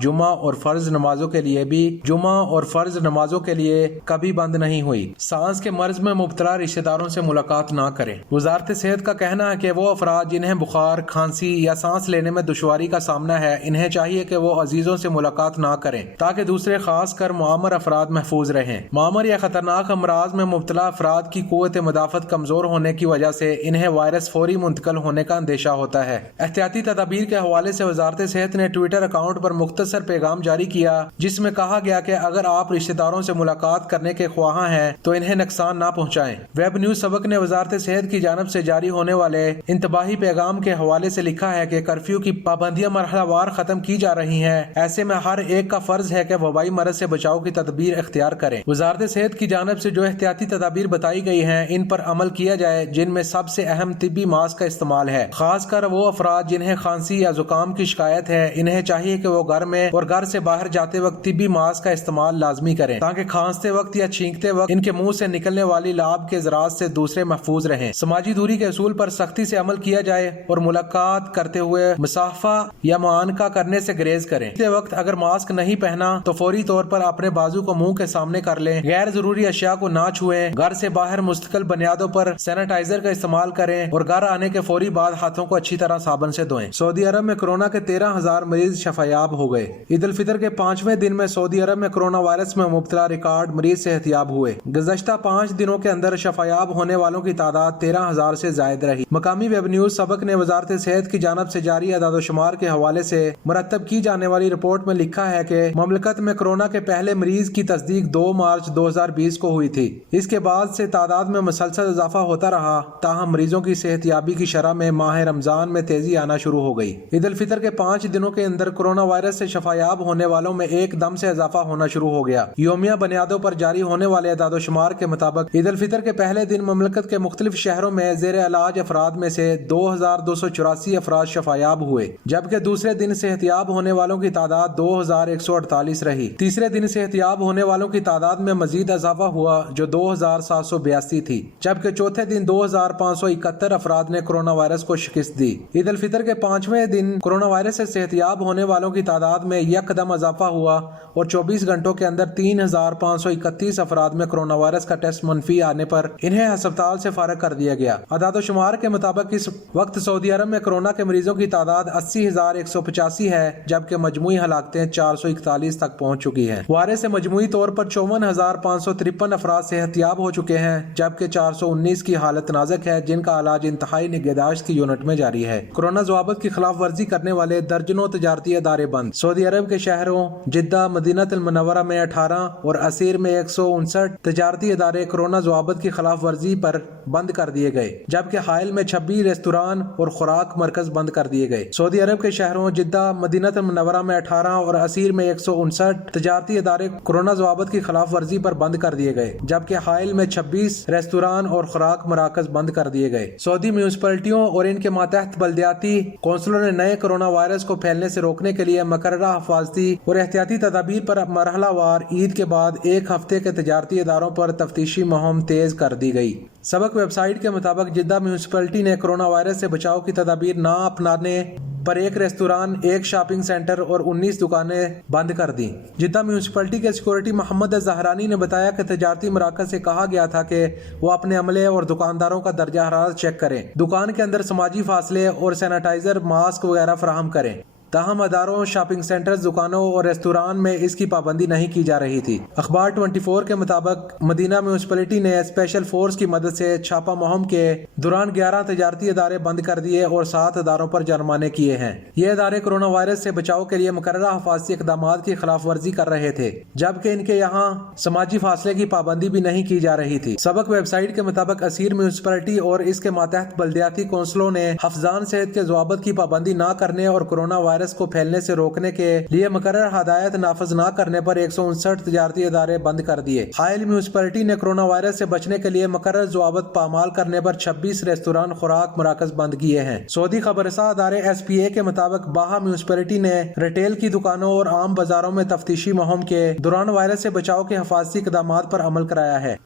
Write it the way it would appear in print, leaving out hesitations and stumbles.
جمعہ اور فرض نمازوں کے لیے کبھی بند نہیں ہوئی۔ سانس کے مرض میں مبتلا رشتہ داروں سے ملاقات نہ کریں۔ وزارت صحت کا کہنا ہے کہ وہ افراد جنہیں بخار، کھانسی یا سانس لینے میں دشواری کا سامنا ہے، انہیں چاہیے کہ وہ عزیزوں سے ملاقات نہ کریں تاکہ دوسرے خاص کر معمر افراد محفوظ رہیں۔ معمر یا خطرناک امراض میں مبتلا افراد کی قوت مدافعت کمزور ہونے کی وجہ سے انہیں وائرس فوری منتقل ہونے کا اندیشہ ہوتا ہے۔ احتیاطی تدابیر کے حوالے سے وزارت صحت نے ٹویٹر اکاؤنٹ پر مختصر پیغام جاری کیا جس میں کہا گیا کہ اگر آپ رشتہ داروں سے ملاقات کرنے کے خواہاں ہیں تو انہیں نقصان نہ پہنچائیں۔ ویب نیوز سبق نے وزارت صحت کی جانب سے جاری ہونے والے انتباہی پیغام کے حوالے سے لکھا ہے کہ کرفیو کی پابندیاں مرحلہ وار ختم کی جا رہی ہیں، ایسے میں ہر ایک کا فرض ہے کہ وبائی مرض سے بچاؤ کی تدابیر اختیار کریں۔ وزارت صحت کی جانب سے جو احتیاطی تدابیر بتائی گئی ہیں ان پر عمل کیا جائے، جن میں سب سے اہم طبی ماسک کا استعمال ہے۔ خاص کر وہ افراد جنہیں کھانسی یا زکام کی شکایت ہے، انہیں چاہیے کہ وہ گھر میں اور گھر سے باہر جاتے وقت طبی ماسک کا استعمال لازمی کریں تاکہ کھانستے وقت یا چھینکتے وقت ان کے منہ سے نکلنے والی لعاب کے ذرات سے دوسرے محفوظ رہیں۔ سماجی دوری کے اصول پر سختی سے عمل کیا جائے اور ملاقات کرتے ہوئے مصافحہ یا معانقہ کرنے سے گریز کریں۔ اس وقت اگر ماسک نہیں پہنا تو فوری طور پر اپنے بازو کو منہ کے سامنے کر لیں، غیر ضروری اشیاء کو نہ چھوئیں، گھر سے باہر مستقل بنیادوں پر سینیٹائزر کا استعمال کریں اور گھر آنے کے فوری بعد ہاتھوں کو اچھی طرح صابن سے دھوئیں۔ سعودی عرب میں کورونا کے 13,000 مریض شفایاب ہو گئے۔ عید الفطر کے 5ویں دن میں سعودی عرب میں کورونا وائرس میں مبتلا ریکارڈ مریض صحتیاب ہوئے۔ گزشتہ 5 دنوں کے اندر شفایاب ہونے والوں کی تعداد 13,000 سے زائد رہی۔ مقامی ویب نیوز سبق نے وزارت صحت کی جانب سے جاری اعداد و شمار کے حوالے سے مرتب کی جانے والی رپورٹ میں لکھا ہے کہ مملکت میں کورونا کے پہلے مریض کی تصدیق 2 مارچ 2020 کو ہوئی تھی۔ اس کے بعد سے تعداد میں مسلسل اضافہ ہوتا رہا، تاہم مریضوں کی صحت یابی کی شرح میں ماہ رمضان میں تیزی آنا شروع ہو گئی۔ عید الفطر کے 5 دنوں کے اندر کورونا وائرس سے شفایاب ہونے والوں میں ایک دم سے اضافہ ہونا شروع ہو گیا۔ یومیہ بنیادوں پر جاری ہونے والے اعداد و شمار کے مطابق عید الفطر کے پہلے دن مملکت کے مختلف شہروں میں زیر علاج افراد میں سے 2,284 افراد شفایاب ہوئے، جبکہ دوسرے دن صحتیاب ہونے والوں کی تعداد 2,148 رہی۔ تیسرے دن صحتیاب ہونے والوں کی تعداد میں مزید اضافہ ہوا جو 2,782 تھی، جبکہ چوتھے دن 2,571 افراد نے کورونا وائرس کو شکست دی۔ عید الفطر کے 5ویں دن کورونا وائرس سے صحتیاب ہونے والوں کی تعداد میں یکدم اضافہ ہوا اور 24 گھنٹوں کے اندر 3,531 افراد میں کورونا وائرس کا ٹیسٹ منفی آنے پر انہیں ہسپتال سے فارغ کر دیا گیا۔ اعداد و شمار کے مطابق اس وقت سعودی عرب میں کورونا کے مریضوں کی تعداد 80,185 ہے، جبکہ مجموعی ہلاکتیں 441 تک پہنچ چکی ہیں۔ وائرس سے مجموعی طور پر 54,553 افراد صحتیاب ہو چکے ہیں، جبکہ 419 کی حالت نازک ہے، جن کا علاج انتہائی نگہداشت کی یونٹ میں جاری ہے۔ کورونا ضوابط کی خلاف ورزی کرنے والے درجنوں تجارتی ادارے بند۔ سعودی عرب کے شہروں جدہ، مدینہ المنورہ میں 18 اور عسیر میں 159 تجارتی ادارے کورونا ضوابط کی خلاف ورزی پر بند کر دیے گئے، جبکہ حائل میں 26 ریستوران اور خوراک مرکز بند کر دیے گئے۔ سعودی عرب کے شہروں جدہ، مدینہ المنورہ میں 18 اور عسیر میں 159 تجارتی ادارے کورونا ضوابط کی خلاف ورزی پر بند کر دیے گئے، جبکہ حائل میں 26 ریستوران اور خوراک مراکز بند کر دیے گئے۔ سعودی میونسپلٹیوں اور ان کے ماتحت بلدیاتی کونسلوں نے نئے کورونا وائرس کو پھیلنے سے روکنے کے لیے مقررہ حفاظتی اور احتیاطی تدابیر پر مرحلہ وار عید کے بعد ایک ہفتے کے تجارتی اداروں پر تفتیشی مہم تیز کر دی گئی۔ سبق ویب سائٹ کے مطابق جدہ میونسپلٹی نے کورونا وائرس سے بچاؤ کی تدابیر نہ اپنانے پر 1 ریستوران، 1 شاپنگ سینٹر اور 19 دکانیں بند کر دیں۔ جدہ میونسپلٹی کے سیکورٹی محمد زہرانی نے بتایا کہ تجارتی مراکز سے کہا گیا تھا کہ وہ اپنے عملے اور دکانداروں کا درجہ حرارت چیک کریں، دکان کے اندر سماجی فاصلے اور سینیٹائزر، ماسک وغیرہ فراہم کریں۔ تاہم اداروں، شاپنگ سینٹرز، دکانوں اور ریستوران میں اس کی پابندی نہیں کی جا رہی تھی۔ اخبار 24 کے مطابق مدینہ میونسپلٹی نے اسپیشل فورس کی مدد سے چھاپہ مہم کے دوران 11 تجارتی ادارے بند کر دیے اور 7 اداروں پر جرمانے کیے ہیں۔ یہ ادارے کورونا وائرس سے بچاؤ کے لیے مقررہ حفاظتی اقدامات کی خلاف ورزی کر رہے تھے، جبکہ ان کے یہاں سماجی فاصلے کی پابندی بھی نہیں کی جا رہی تھی۔ سبق ویب سائٹ کے مطابق عسیر میونسپلٹی اور اس کے ماتحت بلدیاتی کونسلوں نے حفظان صحت کے ضوابط کی پابندی نہ کرنے اور کورونا وائرس کو پھیلنے سے روکنے کے لیے مقررہ ہدایت نافذ نہ کرنے پر 159 تجارتی ادارے بند کر دیے۔ حائل میونسپلٹی نے کورونا وائرس سے بچنے کے لیے مقررہ ضوابط پامال کرنے پر 26 ریستوران، خوراک مراکز بند کیے ہیں۔ سعودی خبررساں ادارے SPA کے مطابق باہا میونسپلٹی نے ریٹیل کی دکانوں اور عام بازاروں میں تفتیشی مہم کے دوران وائرس سے بچاؤ کے حفاظتی اقدامات پر عمل کرایا ہے۔